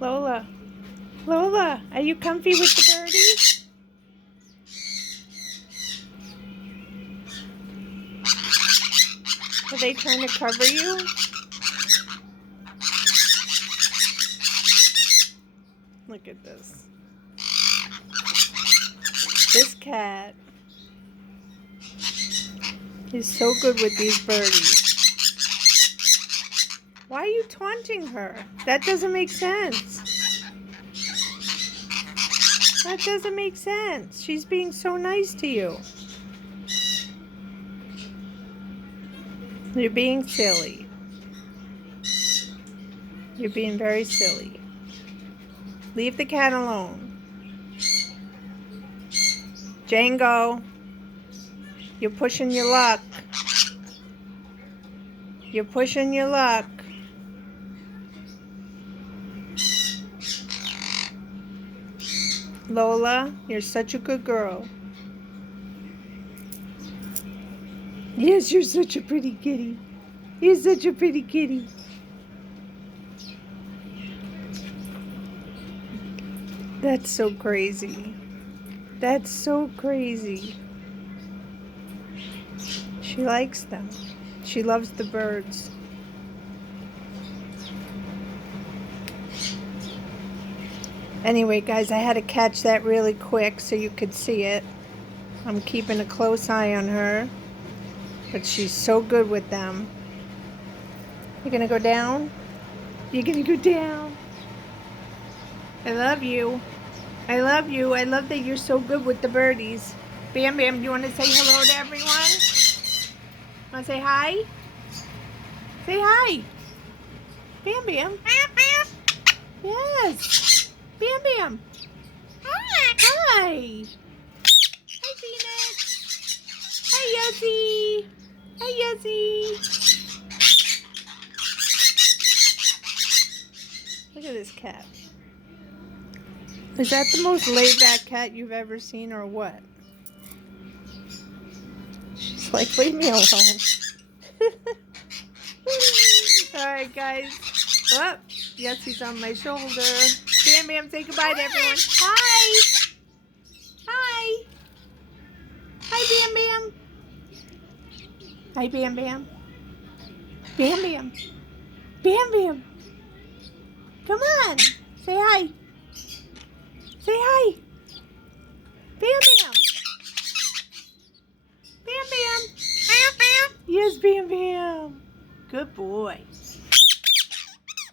Lola. Lola, are you comfy with the birdies? Are they trying to cover you? Look at this. This cat is so good with these birdies. Why are you taunting her? That doesn't make sense. That doesn't make sense. She's being so nice to you. You're being silly. You're being very silly. Leave the cat alone. Django, you're pushing your luck. You're pushing your luck. Lola, you're such a good girl. Yes, you're such a pretty kitty. You're such a pretty kitty. That's so crazy. That's so crazy. She likes them. She loves the birds. Anyway, guys, I had to catch that really quick so you could see it. I'm keeping a close eye on her. But she's so good with them. You're going to go down? You're going to go down? I love you. I love you. I love that you're so good with the birdies. Bam Bam, do you want to say hello to everyone? Want to say hi? Say hi. Bam Bam. Yes. Bam Bam. Hi. Hi, Phoenix. Hi, Yuzzy. Hi, Yuzzy. Look at this cat. Is that the most laid-back cat you've ever seen, or what? She's like, leave me alone. Alright, guys. Oh, yes, he's on my shoulder. Bam Bam, say goodbye to everyone. Hi! Hi! Hi, Bam Bam! Hi, Bam Bam! Bam Bam! Bam Bam! Come on! Say hi! Say hi! Bam Bam! Bam Bam! Yes, Bam Bam! Good boy.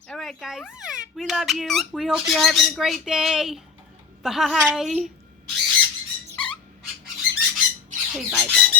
Alright, guys. We love you. We hope you're having a great day. Bye. Say bye-bye.